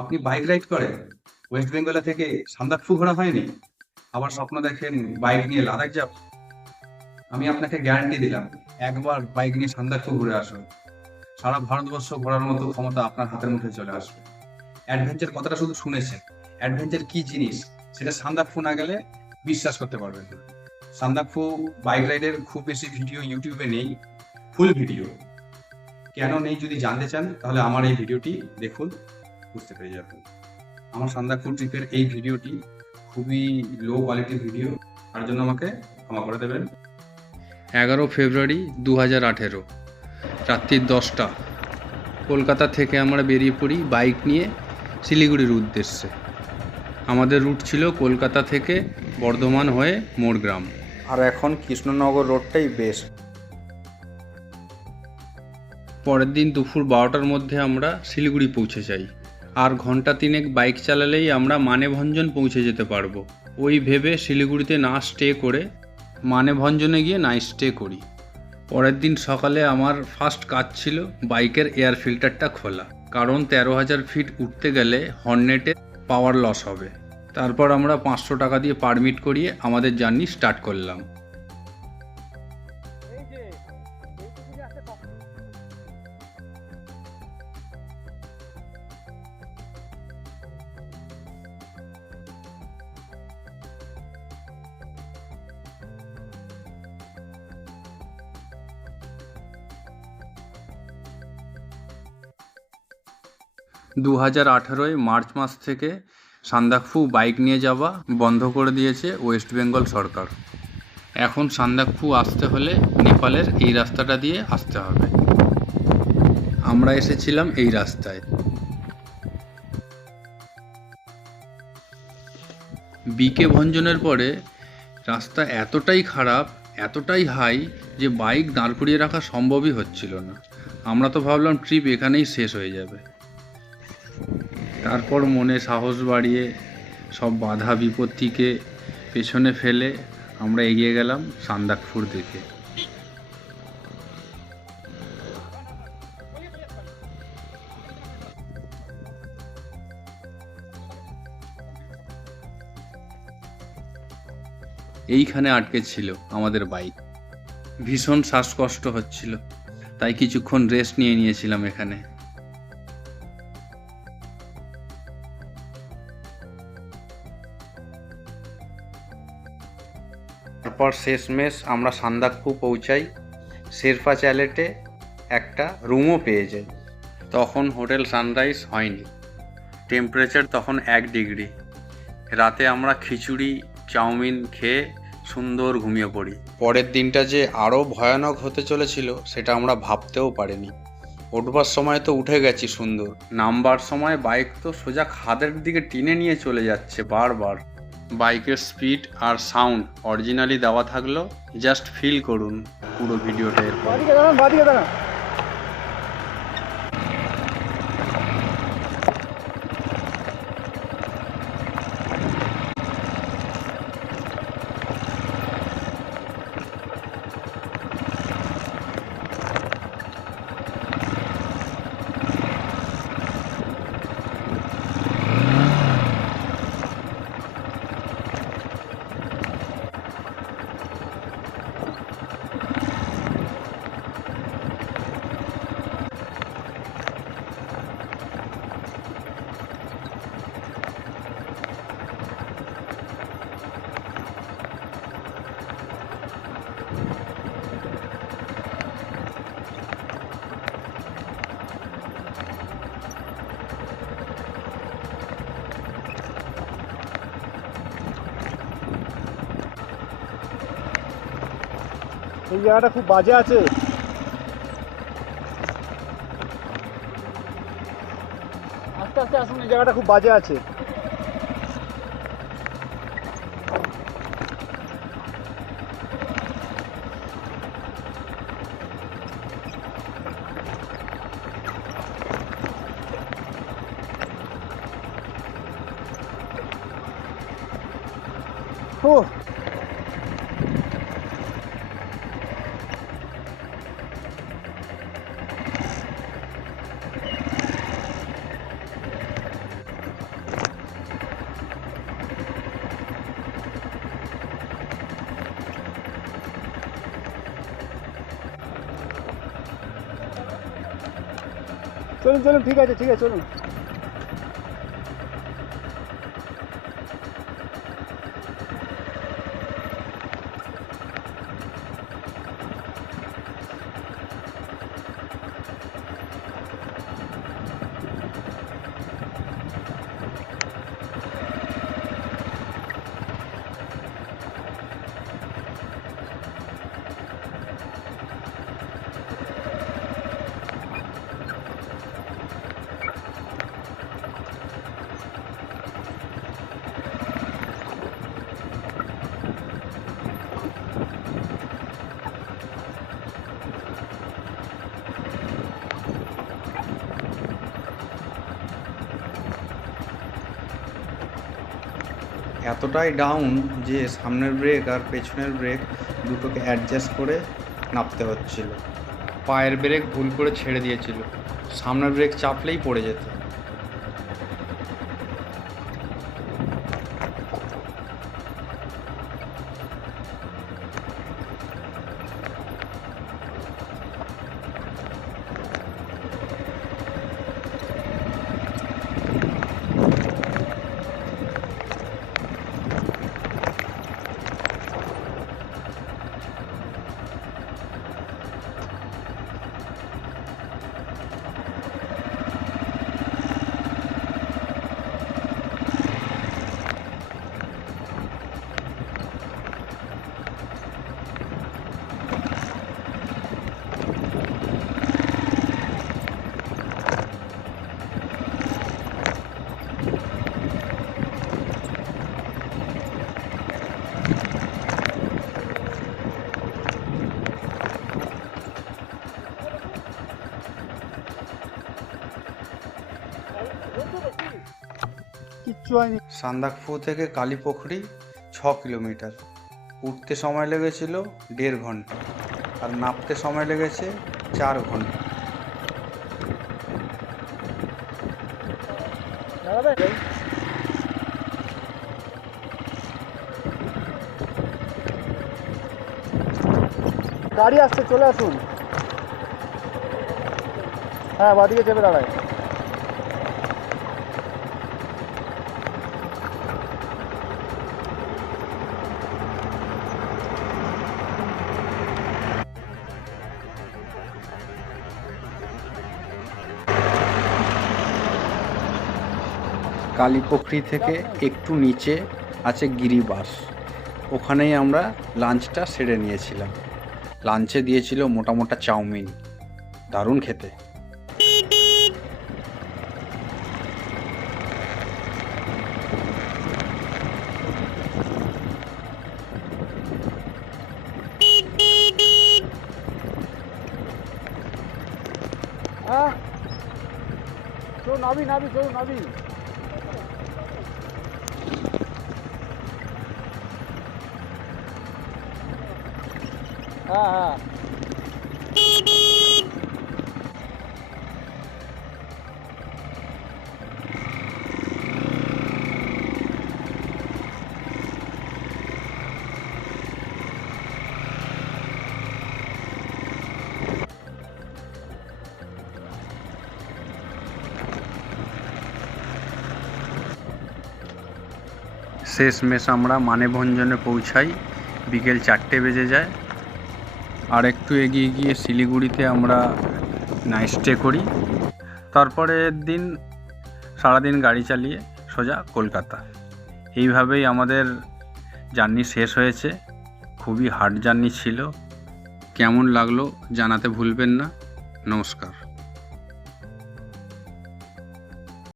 আপনি bike ride করেন? West বেঙ্গলে থেকে সান্দাকফু ঘোরা হয়নি? আবার স্বপ্ন দেখেন বাইক নিয়ে লাদাখ যাবেন? আমি আপনাকে গ্যারান্টি দিলাম, একবার বাইক নিয়ে সান্দাকফু ঘুরে আসুন, সারা ভারতবর্ষ ঘোরার মতো ক্ষমতা আপনার হাতের মুঠে চলে আসবে। অ্যাডভেঞ্চার কথাটা শুধু শুনেছেন, অ্যাডভেঞ্চার কি জিনিস সেটা সান্দাকফু না গেলে বিশ্বাস করতে পারবেন না। সান্দাকফু বাইক রাইডের খুব বেশি ভিডিও ইউটিউবে নেই, ফুল ভিডিও। কেন নেই যদি জানতে চান তাহলে আমার এই ভিডিওটি দেখুন, বুঝতে পেরে যাবেন। আমার সান্দাকফু ট্রিপের এই ভিডিওটি খুবই লো কোয়ালিটির ভিডিও, তার জন্য আমাকে ক্ষমা করে দেবেন। 11 ফেব্রুয়ারি 2018, রাত্রি 10টা। কলকাতা থেকে আমরা বেরিয়ে পড়ি বাইক নিয়ে শিলিগুড়ির উদ্দেশ্যে। আমাদের রুট ছিল কলকাতা থেকে বর্ধমান হয়ে মোরগ্রাম, আর এখন কৃষ্ণনগর রোডটাই বেস্ট। পরের দিন দুপুর 12টার মধ্যে আমরা শিলিগুড়ি পৌঁছে যাই, আর ঘন্টা তিনেক বাইক চালালেই আমরা মানেভঞ্জন পৌঁছে যেতে পারবো। ওই ভেবে শিলিগুড়িতে না স্টে করে মানেভঞ্জনে গিয়ে নাইট স্টে করি। পরের দিন সকালে আমার ফার্স্ট কাজ ছিল বাইকের এয়ার ফিল্টারটা খোলা, কারণ 13,000 ফিট উঠতে গেলে হর্নেটের পাওয়ার লস হবে। তারপর আমরা 500 টাকা দিয়ে পারমিট করিয়ে আমাদের জার্নি স্টার্ট করলাম। 2018 মার্চ মাস থেকে সান্দাকফু বাইক নিয়ে যাওয়া বন্ধ করে দিয়েছে ওয়েস্ট বেঙ্গল সরকার। এখন সান্দাকফু আসতে হলে নেপালের এই রাস্তাটা দিয়ে আসতে হবে। আমরা এসেছিলাম এই রাস্তায়। বিকে ভঞ্জনের পরে রাস্তা এতটাই খারাপ, এতটাই হাই যে বাইক দাঁড় করিয়ে রাখা সম্ভবই হচ্ছিল না। আমরা তো ভাবলাম ট্রিপ এখানেই শেষ হয়ে যাবে। তারপর মনে সাহস বাড়িয়ে সব বাধা বিপত্তিকে পেছনে ফেলে আমরা এগিয়ে গেলাম সান্দাকফুর দিকে। এইখানে আটকে ছিল আমাদের বাইক। ভীষণ শ্বাসকষ্ট হচ্ছিল, তাই কিছুক্ষণ রেস্ট নিয়েছিলাম এখানে। তারপর শেষমেশ আমরা সান্দাকফু পৌঁছাই। শেরপা চ্যালেটে একটা রুমও পেয়ে যাই। তখন হোটেল সানরাইজ হয়নি, টেম্পারেচার তখন 1 ডিগ্রি। রাতে আমরা খিচুড়ি চাউমিন খেয়ে সুন্দর ঘুমিয়ে পড়ি। পরের দিনটা যে আরও ভয়ানক হতে চলেছিল সেটা আমরা ভাবতেও পারিনি। উঠবার সময় তো উঠে গেছি সুন্দর, নামবার সময় বাইক তো সোজা খাদের দিকে টেনে নিয়ে চলে যাচ্ছে বারবার। বাইকের স্পিড আর সাউন্ড অরিজিনালি দেওয়া থাকলো, জাস্ট ফিল করুন পুরো ভিডিওটা এরপর। এই জায়গাটা খুব বাজে আছে। আস্তে আস্তে আসুন, এই জায়গাটা খুব বাজে আছে। ও চলুন চলুন, ঠিক আছে চলুন। এতটাই ডাউন যে সামনের ব্রেক আর পেছনের ব্রেক দুটোকে অ্যাডজাস্ট করে নামতে হচ্ছিল। পায়ের ব্রেক ভুল করে ছেড়ে দিয়েছিল, সামনের ব্রেক চাপলেই পড়ে যেত। কিচ্ছু হয়নি। সান্দাকফু থেকে কালীপুখুরি 6 কিলোমিটার। উঠতে সময় লেগেছিল 1.5 ঘন্টা আর নামতে সময় লেগেছে 4 ঘন্টা। গাড়ি আসছে, চলে আসুন। হ্যাঁ, বাদিকে চেপে দাঁড়ায়। কালীপুখুরি থেকে একটু নিচে আছে গিরিবাস, ওখানেই আমরা লাঞ্চটা সেরে নিয়েছিলাম। লাঞ্চে দিয়েছিল মোটা মোটা চাউমিন, দারুণ খেতে। হ্যাঁ, চলো নাবি চলো নাবি। হ্যাঁ, শেষমেশ আমরা মানেভঞ্জনে পৌঁছাই, বিকেল 4টে বেজে যায়। আর একটু এগিয়ে গিয়ে শিলিগুড়িতে আমরা নাইট স্টে করি। তারপরের দিন সারাদিন গাড়ি চালিয়ে সোজা কলকাতা। এইভাবেই আমাদের জার্নি শেষ হয়েছে। খুবই হার্ড জার্নি ছিল। কেমন লাগলো জানাতে ভুলবেন না। নমস্কার।